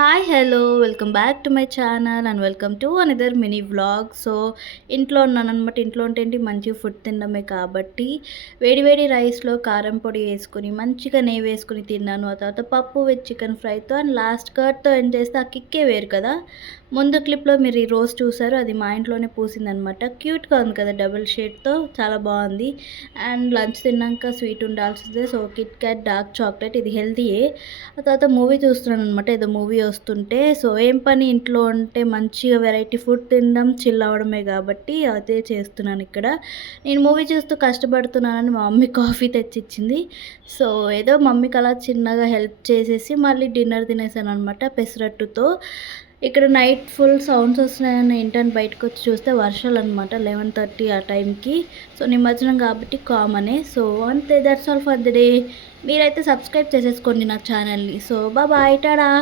Hi hello welcome back to my channel and welcome to another mini vlog. So ఇంట్లో ఉన్నానమాట. ఇంట్లో ఉంటే ఏంటి మంచి ఫుడ్ తినడమే కాబట్టి వేడి వేడి రైస్లో కారం పొడి వేసుకొని మంచిగా నెయ్యి వేసుకొని తిన్నాను. ఆ తర్వాత పప్పు విత్ చికెన్ ఫ్రైతో అండ్ లాస్ట్ కర్డ్తో ఎండ్ చేస్తే ఆ కిక్కే వేరు కదా. ముందు క్లిప్లో మీరు ఈ రోజు చూసారు, అది మా ఇంట్లోనే పూసిందనమాట. క్యూట్గా ఉంది కదా, డబుల్ షేడ్తో చాలా బాగుంది. అండ్ లంచ్ తిన్నాక స్వీట్ ఉండాల్సిందే. So Kit Kat dark chocolate, ఇది హెల్తీయే. ఆ తర్వాత మూవీ చూస్తున్నాను అనమాట, ఏదో మూవీ వస్తుంటే. సో ఏం పని, ఇంట్లో ఉంటే మంచిగా వెరైటీ ఫుడ్ తినడం చిల్ అవ్వడమే కాబట్టి అదే చేస్తున్నాను ఇక్కడ. నేను మూవీ చూస్తూ కష్టపడుతున్నానని మా మమ్మీ కాఫీ తెచ్చిచ్చింది. సో ఏదో మమ్మీకి అలా చిన్నగా హెల్ప్ చేసేసి మళ్ళీ డిన్నర్ తినేసాను అనమాట పెసరట్టుతో. ఇక్కడ నైట్ ఫుల్ సౌండ్స్ వస్తున్నాయని ఏంటని బయటకు వచ్చి చూస్తే వర్షాలు అనమాట 11:30 ఆ టైంకి. సో నిమజ్జనం కాబట్టి కామనే. సో అంతే, that's all for the day. మీరైతే సబ్స్క్రైబ్ చేసేసుకోండి నా ఛానల్ని. So bye, Tada.